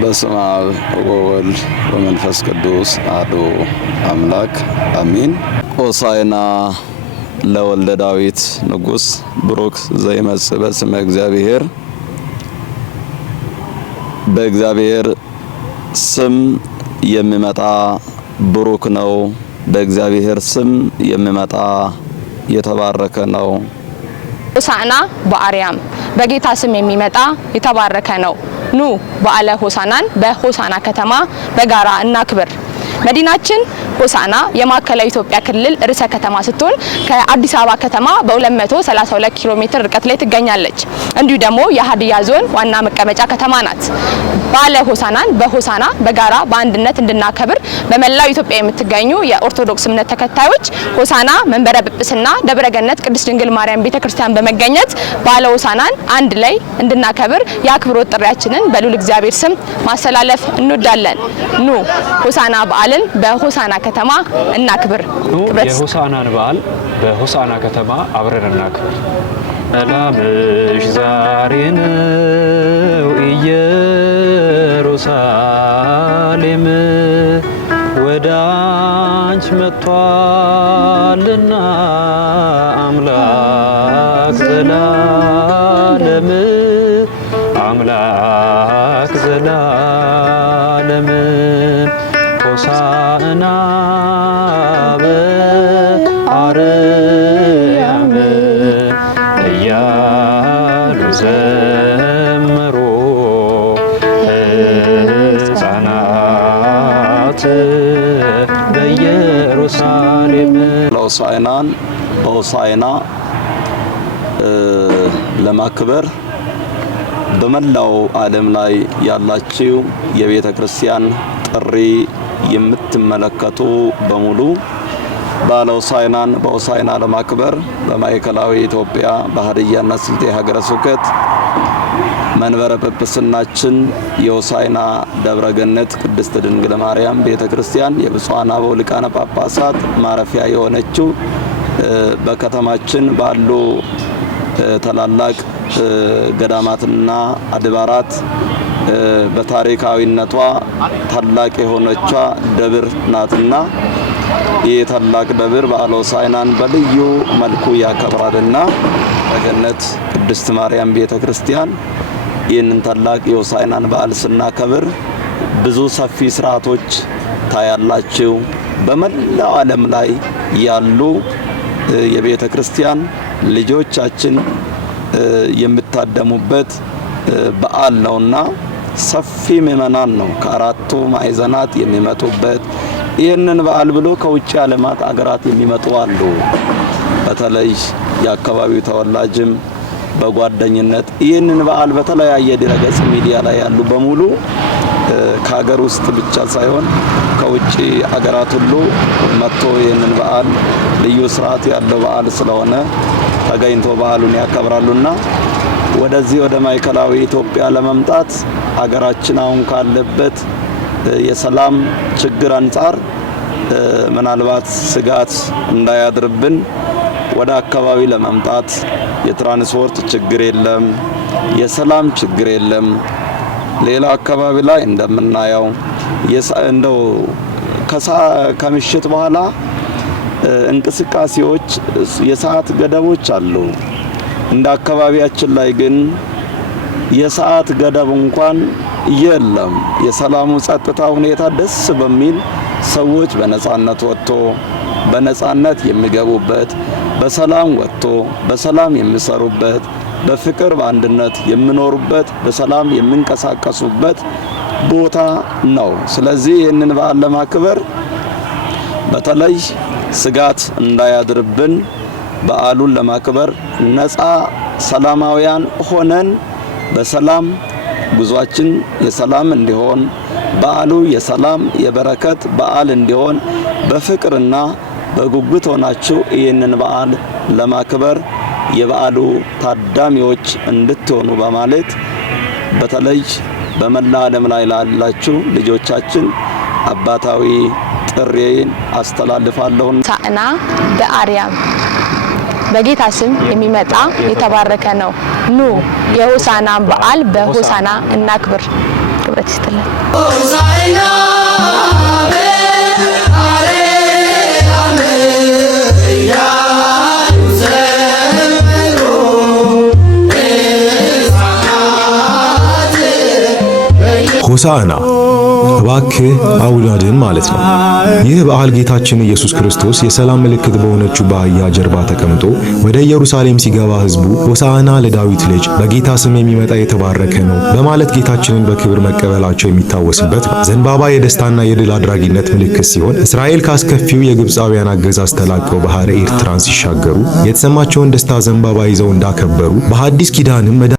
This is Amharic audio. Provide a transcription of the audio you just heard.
በስመ አብ ወወልድ ወመንፈስ ቅዱስ አሐዱ አምላክ አሜን። ሆሳዕና ለወልደ ዳዊት ንጉሥ ብሩክ ዘይመጽእ በስመ እግዚአብሔር። በእግዚአብሔር ስም የሚመጣ ብሩክ ነው። በእግዚአብሔር ስም የሚመጣ የተባረከ ነው። ሆሳዕና በአርያም በጌታ ስም የሚመጣ የተባረከ ነው። ኑ በዓለ ሆሳዕናን በሆሳዕና ከተማ በጋራ እናክብር። መዲናችን ሆሳዕና የማዕከላዊ ኢትዮጵያ ክልል ርዕሰ ከተማ ስትሆን ከአዲስ አበባ ከተማ በ232 ኪሎ ሜትር ርቀት ላይ ትገኛለች። እንዲሁ ደግሞ የሀዲያ ዞን ዋና መቀመጫ ከተማ ናት። በዓለ ሆሳዕናን በሆሳዕና በጋራ በአንድነት እንድናከብር በመላው ኢትዮጵያ የምትገኙ የኦርቶዶክስ እምነት ተከታዮች ሆሳዕና መንበረ ጵጵስና ደብረ ገነት ቅድስት ድንግል ማርያም ቤተክርስቲያን በመገኘት በዓለ ሆሳዕናን አንድ ላይ እንድናከብር የአክብሮት ጥሪያችንን በልዑል እግዚአብሔር ስም ማስተላለፍ እንወዳለን። ኑ ሆሳዕና በዓልን በሆሳዕና ከተማ እናክብር። የሆሳዕናን በዓል በሆሳዕና ከተማ አብረን እናክብር። ሰላምሽ ዛሬ ነው ኢየሩሳሌም ወደ አንቺ መጥቷልና አምላክ ዘላለም አምላክ ዘላለም ሆሳዕና በአርያም እያሉ ዘመሩ ሕፃናት በኢየሩሳሌም። ሆሳዕናን በሆሳዕና ለማክበር በመላው ዓለም ላይ ያላችሁ የቤተ ክርስቲያን ጥሪ የምትመለከቱ በሙሉ በዓለ ሆሳዕናን በሆሳዕና ለማክበር በማዕከላዊ ኢትዮጵያ በሀዲያና ስልጤ ሀገረ ስብከት መንበረ ጵጵስናችን የሆሳዕና ደብረ ገነት ቅድስት ድንግል ማርያም ቤተክርስቲያን የብፁዓን አበው ሊቃነ ጳጳሳት ማረፊያ የሆነችው በከተማችን ባሉ ታላላቅ ገዳማትና አድባራት በታሪካዊነቷ ታላቅ የሆነቿ ደብር ናትና ይህ ታላቅ ደብር በዓለ ሆሳዕናን በልዩ መልኩ ያከብራልና በገነት ቅድስት ማርያም ቤተክርስቲያን ይህንን ታላቅ የሆሳዕናን በዓል ስናከብር ብዙ ሰፊ ስርዓቶች ታያላችሁ። በመላው ዓለም ላይ ያሉ የቤተክርስቲያን ልጆቻችን የሚታደሙበት በዓል ነውና ሰፊ ምዕመናን ነው ከአራቱ ማዕዘናት የሚመጡበት። ይህንን በዓል ብሎ ከውጭ ዓለማት አገራት የሚመጡ አሉ። በተለይ የአካባቢው ተወላጅም በጓደኝነት ይህንን በዓል በተለያየ ድረገጽ ሚዲያ ላይ ያሉ በሙሉ ከሀገር ውስጥ ብቻ ሳይሆን ከውጭ አገራት ሁሉ መጥቶ ይህንን በዓል ልዩ ስርዓት ያለው በዓል ስለሆነ ተገኝቶ በዓሉን ያከብራሉና ወደዚህ ወደ ማዕከላዊ ኢትዮጵያ ለመምጣት አገራችን አሁን ካለበት የሰላም ችግር አንፃር ምናልባት ስጋት እንዳያድርብን ወደ አካባቢ ለመምጣት የትራንስፖርት ችግር የለም፣ የሰላም ችግር የለም። ሌላ አካባቢ ላይ እንደምናየው እንደው ከምሽት በኋላ እንቅስቃሴዎች የሰዓት ገደቦች አሉ። እንደ አካባቢያችን ላይ ግን የሰዓት ገደብ እንኳን የለም። የሰላሙ ጸጥታ ሁኔታ ደስ በሚል ሰዎች በነጻነት ወጥቶ በነጻነት የሚገቡበት፣ በሰላም ወጥቶ በሰላም የሚሰሩበት፣ በፍቅር በአንድነት የሚኖሩበት፣ በሰላም የሚንቀሳቀሱበት ቦታ ነው። ስለዚህ ይህንን በዓል ለማክበር በተለይ ስጋት እንዳያድርብን በዓሉን ለማክበር ነፃ ሰላማውያን ሆነን በሰላም ጉዟችን የሰላም እንዲሆን በዓሉ የሰላም የበረከት በዓል እንዲሆን በፍቅርና በጉጉት ሆናችሁ ይህንን በዓል ለማክበር የበዓሉ ታዳሚዎች እንድትሆኑ በማለት በተለይ በመላ ዓለም ላይ ላላችሁ ልጆቻችን አባታዊ ጥሪዬን አስተላልፋለሁ። ሆሳዕና በአርያም በጌታ ስም የሚመጣ የተባረከ ነው። ኑ የሆሳዕናን በዓል በሆሳዕና እናክብር። ክብረት ይስጥልን። ሆሳዕና እባክህ አውላድን ማለት ነው። ይህ በዓል ጌታችን ኢየሱስ ክርስቶስ የሰላም ምልክት በሆነችው በአህያ ጀርባ ተቀምጦ ወደ ኢየሩሳሌም ሲገባ ሕዝቡ ሆሳዕና ለዳዊት ልጅ በጌታ ስም የሚመጣ የተባረከ ነው በማለት ጌታችንን በክብር መቀበላቸው የሚታወስበት ነው። ዘንባባ የደስታና የድል አድራጊነት ምልክት ሲሆን እስራኤል ካስከፊው የግብፃውያን አገዛዝ ተላቀው ባህረ ኤርትራን ሲሻገሩ የተሰማቸውን ደስታ ዘንባባ ይዘው እንዳከበሩ በሐዲስ ኪዳንም